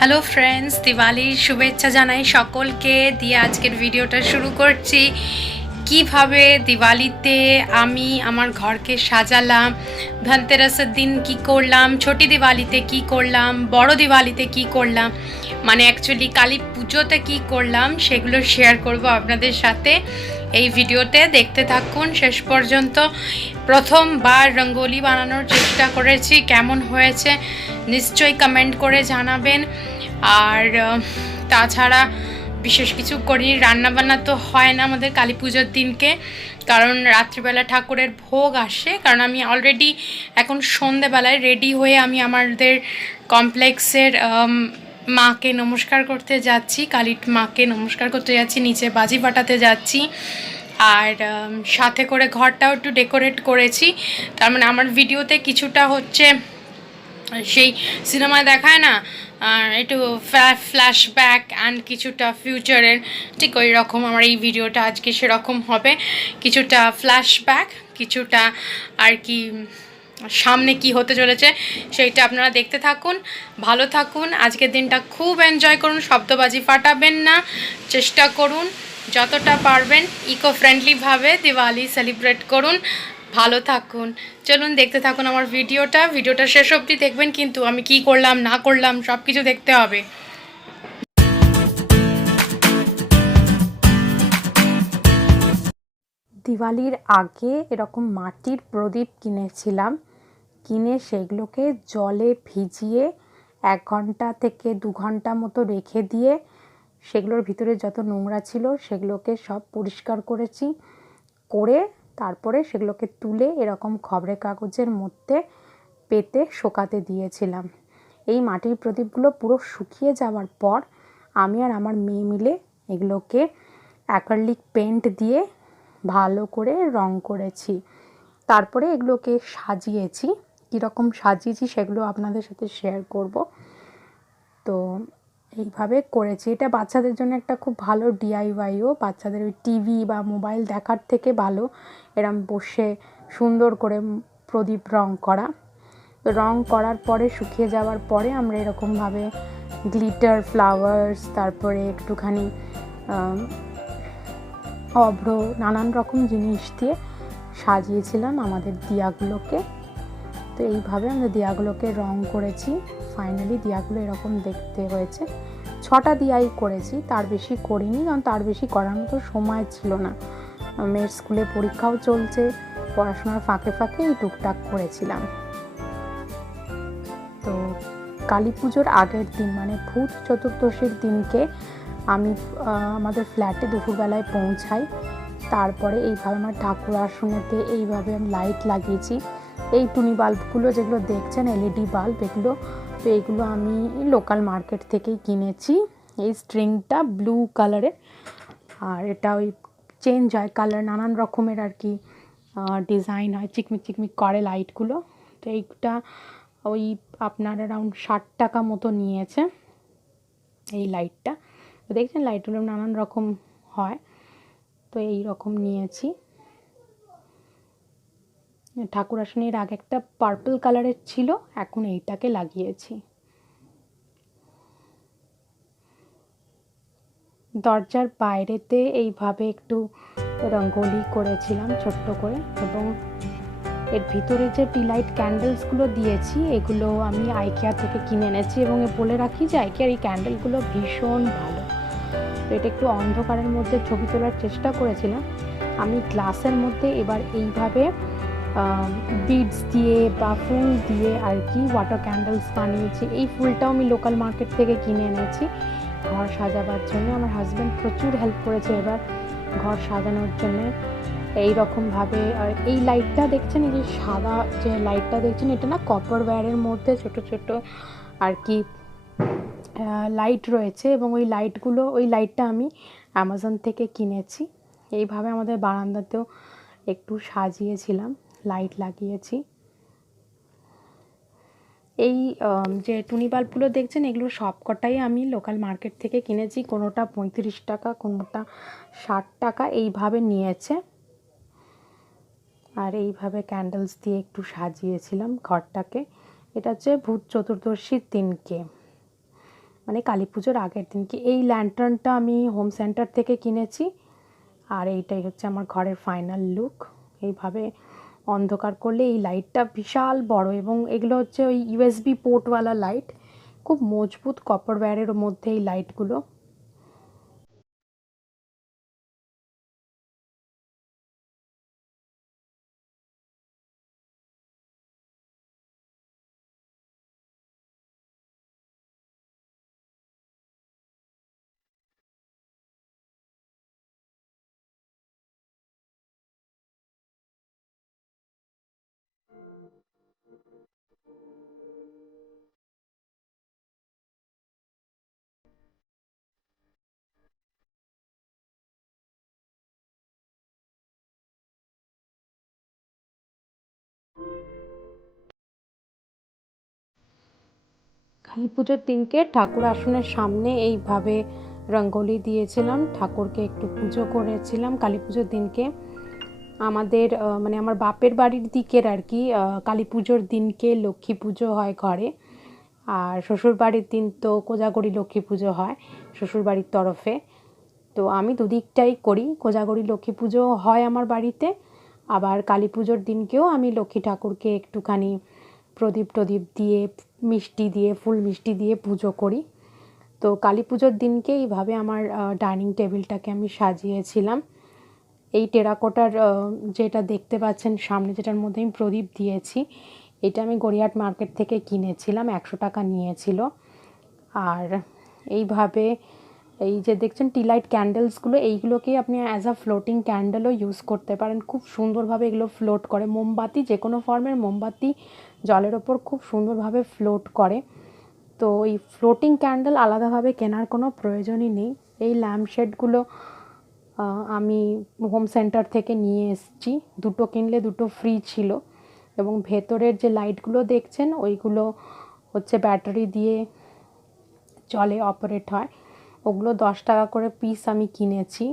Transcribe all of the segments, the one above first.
Hello friends, দিওয়ালির শুভেচ্ছা জানাই সকলকে। দিয়ে আজকের ভিডিওটা শুরু করছি কিভাবে দিওয়ালিতে আমি আমার ঘরকে সাজালাম, ধনতেরাসের দিন কি করলাম, ছোটি দিওয়ালিতে কি করলাম, বড় দিওয়ালিতে কি করলাম, মানে অ্যাকচুয়ালি কালী পুজোতে কি করলাম সেগুলো শেয়ার করব আপনাদের সাথে। এই ভিডিওতে দেখতে থাকুন শেষ পর্যন্ত। প্রথমবার রঙ্গোলি বানানোর চেষ্টা করেছি, কেমন হয়েছে নিশ্চয়ই কমেন্ট করে জানাবেন। আর তাছাড়া বিশেষ কিছু করি, রান্নাবান্না তো হয় না আমাদের কালী পুজোর দিনকে, কারণ রাত্রিবেলা ঠাকুরের ভোগ আসে। কারণ আমি অলরেডি এখন সন্ধেবেলায় রেডি হয়ে আমি আমাদের কমপ্লেক্সের মাকে নমস্কার করতে যাচ্ছি, কালীর মাকে নমস্কার করতে যাচ্ছি, নিচে বাজি ফাটাতে যাচ্ছি। আর সাথে করে ঘরটাও একটু ডেকোরেট করেছি। তার মানে আমার ভিডিওতে কিছুটা হচ্ছে সেই সিনেমায় দেখায় না, একটু ফ্ল্যাশব্যাক অ্যান্ড কিছুটা ফিউচারের, ঠিক ওই রকম আমার এই ভিডিওটা আজকে সেরকম হবে। কিছুটা ফ্ল্যাশব্যাক, কিছুটা আর কি সামনে কি হতে চলেছে সেইটা আপনারা দেখতে থাকুন, ভালো থাকুন। আজকের দিনটা খুব এনজয় করুন, শব্দবাজি ফাটাবেন না, চেষ্টা করুন যতটা পারবেন ইকো ফ্রেন্ডলিভাবে দিওয়ালি সেলিব্রেট করুন। ভালো থাকুন, চলুন দেখতে থাকুন আমার ভিডিওটা শেষ অবধি দেখবেন, কিন্তু আমি কি করলাম না করলাম সব কিছু দেখতে হবে। দিওয়ালির আগে এরকম মাটির প্রদীপ কিনেছিলাম, কিনে সেগুলোকে জলে ভিজিয়ে 1 ঘন্টা থেকে 2 ঘন্টা মতো রেখে দিয়ে সেগুলোর ভিতরে যত নোংরা ছিল সেগুলোকে সব পরিষ্কার করেছি, করে তারপরে সেগুলোকে তুলে এরকম খবরের কাগজের মধ্যে পেতে শোকাতে দিয়েছিলাম। এই মাটির প্রদীপগুলো পুরো শুকিয়ে যাওয়ার পর আমি আর আমার মেয়ে মিলে এগুলোকে অ্যাক্রিলিক পেন্ট দিয়ে ভালো করে রং করেছি। তারপরে এগুলোকে সাজিয়েছি, কীরকম সাজিয়েছি সেগুলো আপনাদের সাথে শেয়ার করব। তো এইভাবে করেছি। এটা বাচ্চাদের জন্য একটা খুব ভালো ডিআইওয়াইও, বাচ্চাদের ওই টিভি বা মোবাইল দেখার থেকে ভালো এরম বসে সুন্দর করে প্রদীপ রং করা। তো রং করার পরে শুকিয়ে যাওয়ার পরে আমরা এরকমভাবে গ্লিটার ফ্লাওয়ার্স, তারপরে একটুখানি অভ্র, নানান রকম জিনিস দিয়ে সাজিয়েছিলাম আমাদের দিয়াগুলোকে। তো এইভাবে আমরা দিয়াগুলোকে রং করেছি। ফাইনালি দিয়াগুলো এরকম দেখতে হয়েছে। 6টা দিয়াই করেছি, তার বেশি করিনি, কারণ তার বেশি করার মতো সময় ছিল না। মেয়ের স্কুলে পরীক্ষাও চলছে, পড়াশোনার ফাঁকে ফাঁকে এই টুকটাক করেছিলাম। তো কালী পুজোর আগের দিন মানে ভূত চতুর্দশীর দিনকে আমি আমাদের ফ্ল্যাটে দুপুরবেলায় পৌঁছাই। তারপরে এইভাবে আমার ঠাকুর আসনেতে এইভাবে আমি লাইট লাগিয়েছি। এই টুনি বাল্বগুলো যেগুলো দেখছেন এলইডি বাল্ব, এগুলো তো এইগুলো আমি লোকাল মার্কেট থেকেই কিনেছি। এই স্ট্রিংটা ব্লু কালারের, আর এটা ওই চেঞ্জ হয় কালার, নানান রকমের আর কি ডিজাইন হয়, চিকমিক চিকমিক করে লাইটগুলো। তো এইটা ওই আপনার অ্যারাউন্ড 60 টাকা মতো নিয়েছে এই লাইটটা। তো দেখছেন লাইটগুলো নানান রকম হয়, তো এই রকম নিয়েছি। ঠাকুর আসনের আগে একটা পার্পল কালারের ছিল, এখন এইটাকে লাগিয়েছি। দরজার বাইরেতে এইভাবে একটু রঙ্গোলি করেছিলাম ছোট্ট করে, এবং এর ভিতরে যে ডিলাইট ক্যান্ডেলসগুলো দিয়েছি এগুলো আমি আইকিয়া থেকে কিনে এনেছি, এবং বলে রাখি যে আইকিয়ার এই ক্যান্ডেলগুলো ভীষণ ভালো। তো এটা একটু অন্ধকারের মধ্যে ছবি তোলার চেষ্টা করেছিলাম আমি গ্লাসের মধ্যে। এবার এইভাবে বিডস দিয়ে বা ফুল দিয়ে আর কি ওয়াটার ক্যান্ডেলস বানিয়েছি। এই ফুলটাও আমি লোকাল মার্কেট থেকে কিনে এনেছি ঘর সাজাবার জন্য। আমার হাজব্যান্ড প্রচুর হেল্প করেছে এবার ঘর সাজানোর জন্য এই রকমভাবে। আর এই লাইটটা দেখছেন, এই যে সাদা যে লাইটটা দেখছেন, এটা না কপার ওয়্যারের মধ্যে ছোট ছোট আর কি লাইট রয়েছে, এবং ওই লাইটটা আমি অ্যামাজন থেকে কিনেছি। এইভাবে আমাদের বারান্দাতেও একটু সাজিয়েছিলাম, লাইট লাগিয়েছি। এই যে টুনি বাল্বগুলো দেখছেন এগুলো সবকটাই আমি লোকাল মার্কেট থেকে কিনেছি, কোনোটা 35 টাকা, কোনোটা 60 টাকা এইভাবে নিয়েছে। আর এইভাবে ক্যান্ডেলস দিয়ে একটু সাজিয়েছিলাম ঘরটাকে। এটা হচ্ছে ভূত চতুর্দশীর দিনকে। মানে কালী পুজোর আগের দিনকে। এই ল্যান্টার্নটা আমি হোম সেন্টার থেকে কিনেছি, আর এইটাই হচ্ছে আমার ঘরের ফাইনাল লুক। এইভাবে অন্ধকার করলে এই লাইটটা বিশাল বড়, এবং এগুলো হচ্ছে ওই ইউএসবি পোর্টওয়ালা লাইট, খুব মজবুত কপার ওয়্যারের মধ্যে এই লাইটগুলো। কালী পুজোর দিনকে ঠাকুর আসনের সামনে এইভাবে রঙ্গোলি দিয়েছিলাম, ঠাকুরকে একটু পুজো করেছিলাম। কালী পুজোর দিনকে আমাদের মানে আমার বাপের বাড়ির দিকের আর কি কালী পুজোর দিনকে লক্ষ্মী পুজো হয় ঘরে, আর শ্বশুর বাড়ির দিন তো কোজাগরি লক্ষ্মী পুজো হয় শ্বশুর বাড়ির তরফে। তো আমি দুদিকটাই করি, কোজাগরি লক্ষ্মী পুজো হয় আমার বাড়িতে, আবার কালী পুজোর দিনকেও আমি লক্ষ্মী ঠাকুরকে একটুখানি প্রদীপ টদীপ দিয়ে, মিষ্টি দিয়ে, ফুল মিষ্টি দিয়ে পুজো করি। তো কালী পুজোর দিনকে এইভাবে আমার ডাইনিং টেবিলটাকে আমি সাজিয়েছিলাম। এই টেরাকোটার যেটা দেখতে পাচ্ছেন সামনে, যেটার মধ্যে আমি প্রদীপ দিয়েছি, এটা আমি গড়িয়াহাট মার্কেট থেকে কিনেছিলাম, 100 টাকা নিয়েছিল। আর এইভাবে এই যে দেখছেন টি লাইট ক্যান্ডেলসগুলো, এইগুলোকেই আপনি অ্যাজ আ ফ্লোটিং ক্যান্ডেলও ইউজ করতে পারেন, খুব সুন্দরভাবে এগুলো ফ্লোট করে। মোমবাতি, যে কোনো ফর্মের মোমবাতি জলের ওপর খুব সুন্দরভাবে ফ্লোট করে। তো এই ফ্লোটিং ক্যান্ডেল আলাদাভাবে কেনার কোনো প্রয়োজনই নেই। এই ল্যাম্পশেডগুলো আমি হোম সেন্টার থেকে নিয়ে এসেছি, দুটো কিনলে দুটো ফ্রি ছিল। এবং ভেতরের যে লাইটগুলো দেখছেন ওইগুলো হচ্ছে ব্যাটারি দিয়ে চলে, অপারেট হয়, ওগুলো 10 টাকা করে পিস আমি কিনেছি।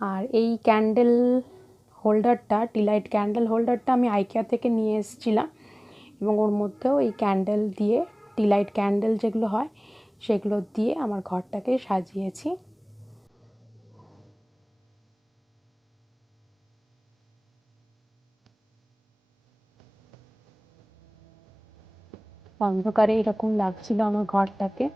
আর এই ক্যান্ডেল হোল্ডারটা, টি লাইট ক্যান্ডেল হোল্ডারটা আমি আইকিয়া থেকে নিয়ে এসেছিলাম, এবং ওর মধ্যেও এই ক্যান্ডেল দিয়ে, টি লাইট ক্যান্ডেল যেগুলো হয় সেগুলো দিয়ে আমার ঘরটাকে সাজিয়েছি। অন্ধকারে এরকম লাগছিল আমার ঘরটাকে।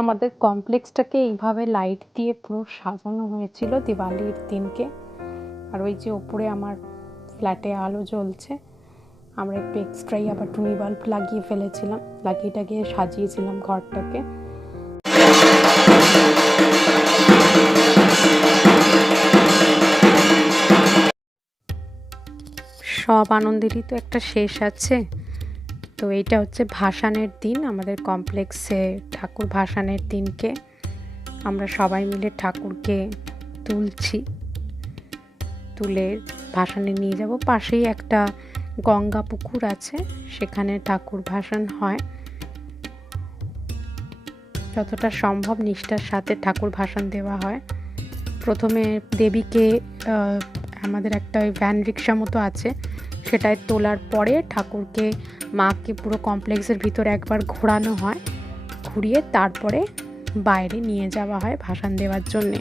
আমাদের কমপ্লেক্সটাকে এইভাবে লাইট দিয়ে পুরো সাজানো হয়েছিল দিওয়ালির দিনকে। আর ওই যে ওপরে আমার ফ্ল্যাটে আলো জ্বলছে, আমরা একটু এক্সট্রাই আবার টুনি বাল্ব লাগিয়ে ফেলেছিলাম, লাগিয়ে টাগিয়ে সাজিয়েছিলাম ঘরটাকে। সব আনন্দেরই তো একটা শেষ আছে। তো এইটা হচ্ছে ভাসানের দিন, আমাদের কমপ্লেক্সে ঠাকুর ভাসানের দিনকে আমরা সবাই মিলে ঠাকুরকে তুলছি, তুলে ভাসানে নিয়ে যাব। পাশেই একটা গঙ্গা পুকুর আছে, সেখানে ঠাকুর ভাসান হয়। যতটা সম্ভব নিষ্ঠার সাথে ঠাকুর ভাসান দেওয়া হয়। প্রথমে দেবীকে আমাদের একটা ভ্যান রিক্সা মতো আছে, সেটায় তোলার পরে ঠাকুরকে, মাকে পুরো কমপ্লেক্সের ভিতরে একবার ঘোরানো হয়, ঘুরিয়ে তারপরে বাইরে নিয়ে যাওয়া হয় ভাসান দেওয়ার জন্যে।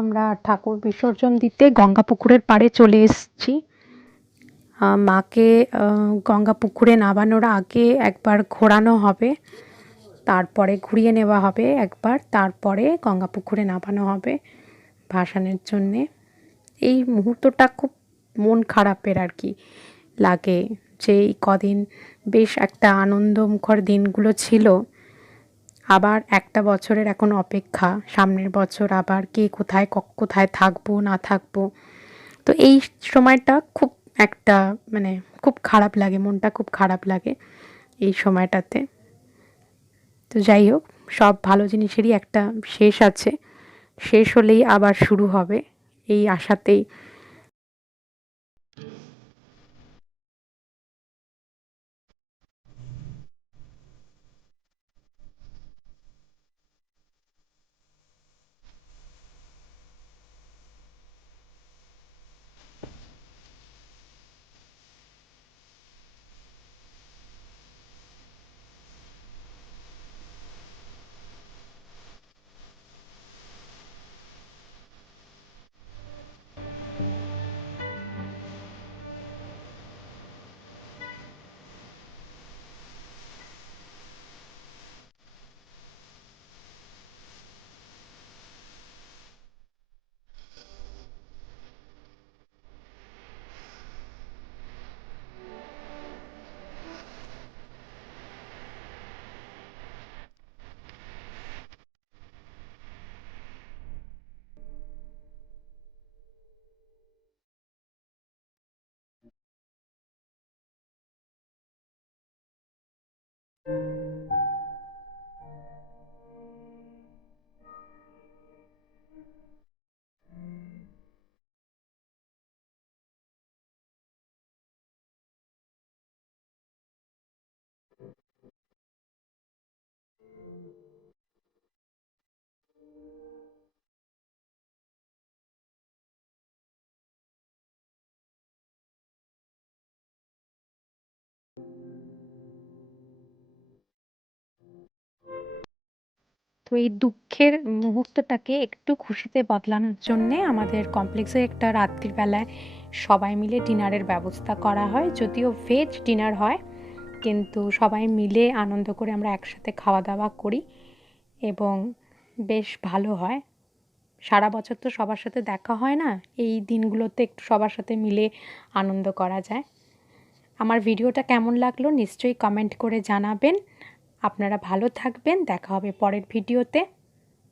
আমরা ঠাকুর বিসর্জন দিতে গঙ্গা পুকুরের পাড়ে চলে এসেছি। মাকে গঙ্গা পুকুরে নামানোর আগে একবার ঘোরানো হবে, তারপরে ঘুরিয়ে নেওয়া হবে একবার, তারপরে গঙ্গা পুকুরে নামানো হবে ভাসানের জন্যে। এই মুহূর্তটা খুব মন খারাপের আর কি লাগে, যে এই কদিন বেশ একটা আনন্দমুখর দিনগুলো ছিল। আবার একটা বছরের এখন অপেক্ষা, সামনের বছর আবার কে কোথায় কোথায় থাকবো না থাকবো। তো এই সময়টা খুব একটা মানে খুব খারাপ লাগে, মনটা খুব খারাপ লাগে এই সময়টাতে। তো যাই হোক, সব ভালো জিনিসেরই একটা শেষ আছে, শেষ হলেই আবার শুরু হবে, এই আশাতেই। তো এই দুঃখের মুহূর্তটাকে একটু খুশিতে বদলানোর জন্যে আমাদের কমপ্লেক্সে একটা রাত্রিবেলায় সবাই মিলে ডিনারের ব্যবস্থা করা হয়। যদিও ভেজ ডিনার হয়, কিন্তু সবাই মিলে আনন্দ করে আমরা একসাথে খাওয়া দাওয়া করি এবং বেশ ভালো হয়। সারা বছর তো সবার সাথে দেখা হয় না, এই দিনগুলোতে একটু সবার সাথে মিলে আনন্দ করা যায়। আমার ভিডিওটা কেমন লাগলো নিশ্চয়ই কমেন্ট করে জানাবেন। আপনারা ভালো থাকবেন, দেখা হবে পরের ভিডিওতে।